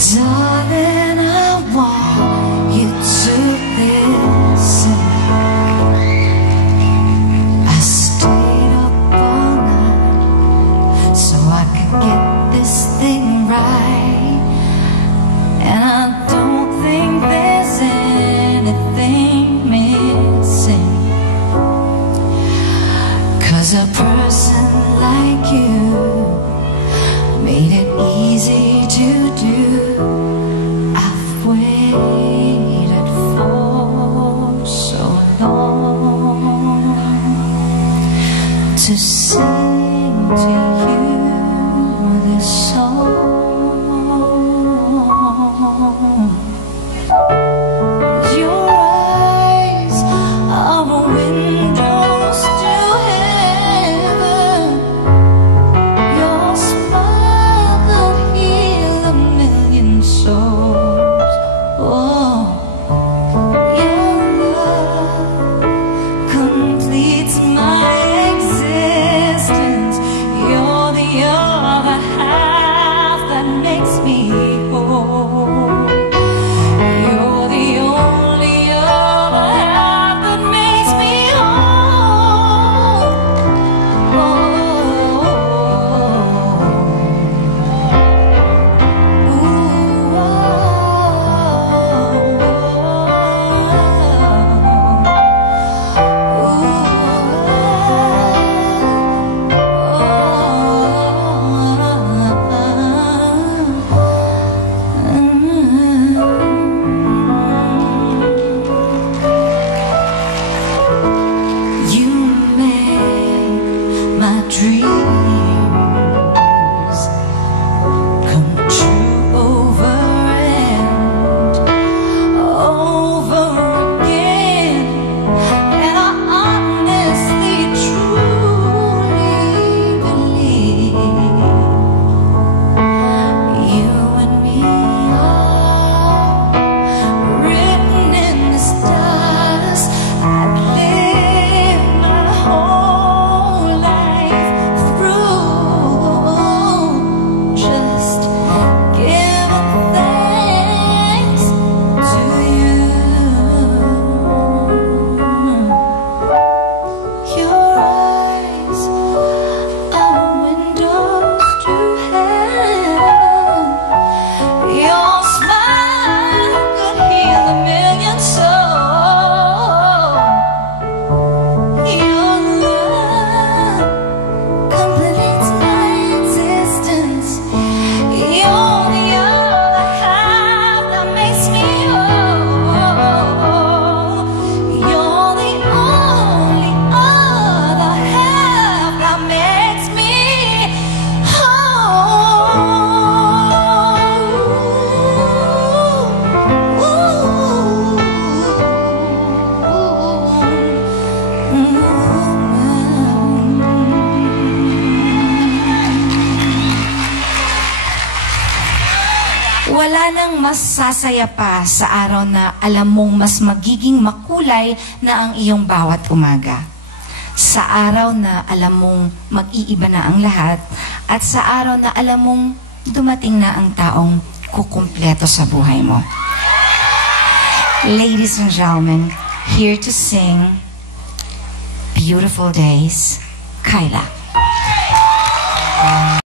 Darling, I want you to listen. I stayed up all night so I could get this thing right, and I don't think there's anything missing, 'cause a person like you made it easy to do. I've waited for so long to sing to you this song. Your eyes are windows to heaven. Your smile could heal a million souls. Oh, your love completes my existence. You're the other half that makes me whole. You're the only other half that makes me whole. You make my dreams come true over and over again, and I honestly, truly believe you and me are written in the stars. I'd live my whole life through just giving thanks to you. Your eyes are windows to heaven. Your smile could heal a million souls. Your love completes my existence. You're the other half that makes me whole. You're the only other half that makes me Wala nang mas sasaya pa sa araw na alam mong mas magiging makulay na ang iyong bawat umaga. Sa araw na alam mong mag-iiba na ang lahat, at sa araw na alam mong dumating na ang taong kukumpleto sa buhay mo. Ladies and gentlemen, here to sing Beautiful Days, Kyla.